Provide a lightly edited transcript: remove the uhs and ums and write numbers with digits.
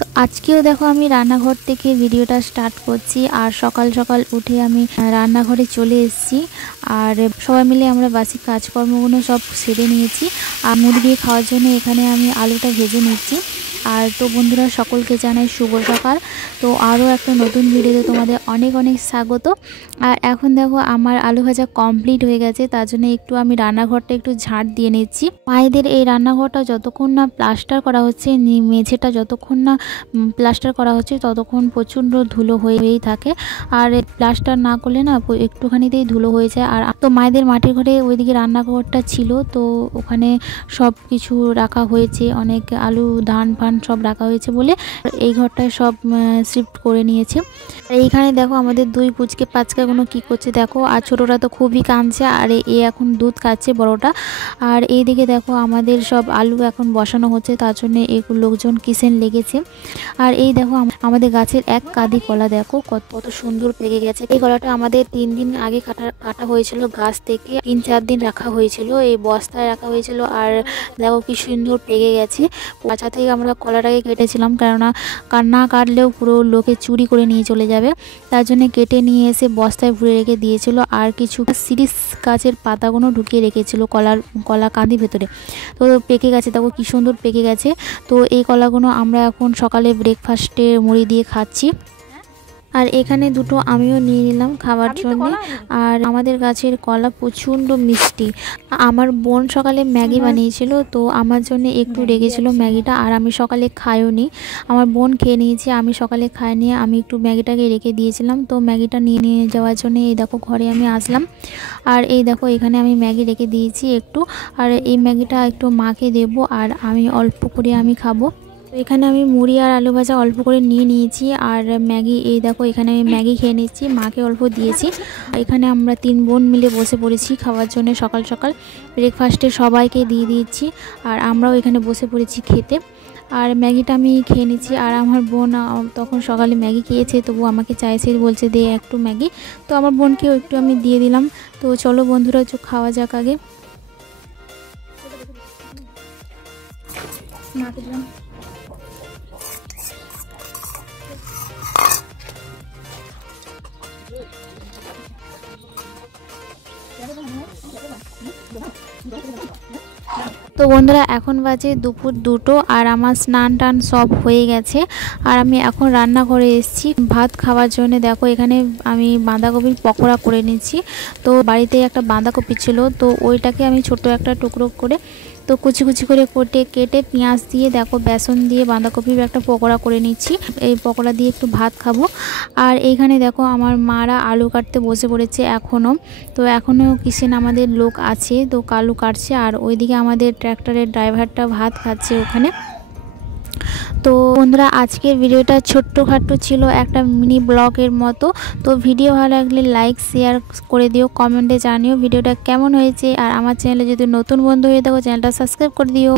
তো আজকেও দেখো আমি রান্নাঘর থেকে ভিডিওটা স্টার্ট করছি। আর সকাল সকাল উঠে আমি রান্নাঘরে চলে এসেছি। আর সবাই মিলে আমরা বাসি কাজকর্মগুলো সব সেরে নিয়েছি। আর মুড়ি দিয়ে খাওয়ার জন্য এখানে আমি আলুটা ভেজে নিচ্ছি। আর তো বন্ধুরা, সকলকে জানাই শুভ সকাল। তো আরও একটা নতুন ভিডিওতে তোমাদের অনেক অনেক স্বাগত। আর এখন দেখো আমার আলু ভাজা কমপ্লিট হয়ে গেছে, তার জন্য একটু আমি রান্নাঘরটা একটু ঝাড় দিয়ে নিচ্ছি। মায়েদের এই রান্নাঘরটা যতক্ষণ না প্লাস্টার করা হচ্ছে, মেঝেটা যতক্ষণ না প্লাস্টার করা হচ্ছে, ততক্ষণ প্রচণ্ড ধুলো হয়েই থাকে। আর প্লাস্টার না করলে না একটুখানিতেই ধুলো হয়ে যায়। আর তো মায়েদের মাটির ঘরে ওইদিকে রান্নাঘরটা ছিল, তো ওখানে সব কিছু রাখা হয়েছে, অনেক আলু ধান ফান সব রাখা হয়েছে বলে এই ঘরটায় সব শিফট করে নিয়েছে। এইখানে দেখো আমাদের দুই পুচকে পাচকাগুলো কি করছে দেখো। আর ছোটরা তো খুবই কাঁদছে, আর এ এখন দুধ খাচ্ছে বড়টা। আর এইদিকে দেখো আমাদের সব আলু এখন বসানো হচ্ছে, তার জন্য এই লোকজন কিচেন লেগেছে। আর এই দেখো আমাদের গাছের এক কাঁদি কলা দেখো কত সুন্দর পেকে গেছে। এই কলাটা আমাদের 3 দিন আগে কাটা হয়েছিল গাছ থেকে, 3-4 দিন রাখা হয়েছিল, এই বস্তায় রাখা হয়েছিল। আর দেখো কি সুন্দর পেকে গেছে। বাচ্চা থেকে আমরা কলাটাকে কেটেছিলাম, কেননা না কাটলেও পুরো লোকে চুরি করে নিয়ে চলে যাবে, তার জন্য কেটে নিয়ে এসে বস্তায় ভরে রেখে দিয়েছিল। আর কিছু সিরিস গাছের পাতাগুলো ঢুকিয়ে রেখেছিল কলা কাঁদি ভেতরে। তো পেকে গেছে দেখো কি সুন্দর পেকে গেছে। তো এই কলাগুলো আমরা এখন সকালে ব্রেকফাস্টে মুড়ি দিয়ে খাচ্ছি। আর এখানে দুটো আমিও নিয়ে নিলাম খাবার জন্য। আর আমাদের গাছের কলা প্রচণ্ড মিষ্টি। আমার বোন সকালে ম্যাগি বানিয়েছিল, তো আমার জন্য একটু রেগেছিল ম্যাগিটা, আর আমি সকালে খাইওনি। আমার বোন খেয়ে নিয়েছে, আমি সকালে খাইনি। আমি একটু ম্যাগিটাকে রেখে দিয়েছিলাম, তো ম্যাগিটা নিয়ে যাওয়ার জন্য এই দেখো ঘরে আমি আসলাম। আর এই দেখো এখানে আমি ম্যাগি রেখে দিয়েছি একটু। আর এই ম্যাগিটা একটু মাকে দেবো, আর আমি অল্প করে আমি খাবো। তো এখানে আমি মুড়ি আর আলু ভাজা অল্প করে নিয়ে নিয়েছি। আর ম্যাগি, এই দেখো এখানে আমি ম্যাগি খেয়ে নিচ্ছি, মাকে অল্প দিয়েছি। এখানে আমরা 3 বোন মিলে বসে পড়েছি খাওয়ার জন্য। সকাল সকাল ব্রেকফাস্টে সবাইকে দিয়ে দিয়েছি, আর আমরাও এখানে বসে পড়েছি খেতে। আর ম্যাগিটা আমি খেয়ে নিচ্ছি। আর আমার বোন তখন সকালে ম্যাগি খেয়েছে, তবু আমাকে চাইছে, বলছে দে একটু ম্যাগি। তো আমার বোনকেও একটু আমি দিয়ে দিলাম। তো চলো বন্ধুরা, একটু খাওয়া যাক আগে। তো বন্ধুরা, এখন বাজে দুপুর 2টো, আর আমার স্নান টান সব হয়ে গেছে। আর আমি এখন রান্নাঘরে এসেছি ভাত খাওয়ার জন্য। দেখো এখানে আমি বাঁধাকপির পকোড়া করে নিচ্ছি। তো বাড়িতে একটা বাঁধাকপি ছিল, তো ওইটাকে আমি ছোট একটা টুকরো করে, তো কুচি কুচি করে কেটে পেঁয়াজ দিয়ে দেখো বেসন দিয়ে বাঁধাকপির একটা পকোড়া করে নিচ্ছি। এই পকোড়া দিয়ে একটু ভাত খাবো। আর এইখানে দেখো আমার মারা আলু কাটতে বসে পড়েছে এখনও। তো এখনও কিচেন আমাদের লোক আছে, তো আলু কাটছে। আর ওইদিকে আমাদের ট্র্যাক্টরের ড্রাইভারটা ভাত খাচ্ছে ওখানে। তো বন্ধুরা, আজকের ভিডিওটা ছোট্টখাট্টো ছিল, একটা মিনি ব্লগের মতো। তো ভিডিও ভালো লাগলে লাইক শেয়ার করে দিও, কমেন্টে জানিও ভিডিওটা কেমন হয়েছে। আর আমার চ্যানেলে যদি নতুন বন্ধু হয়ে থাকো, চ্যানেলটা সাবস্ক্রাইব করে দিও।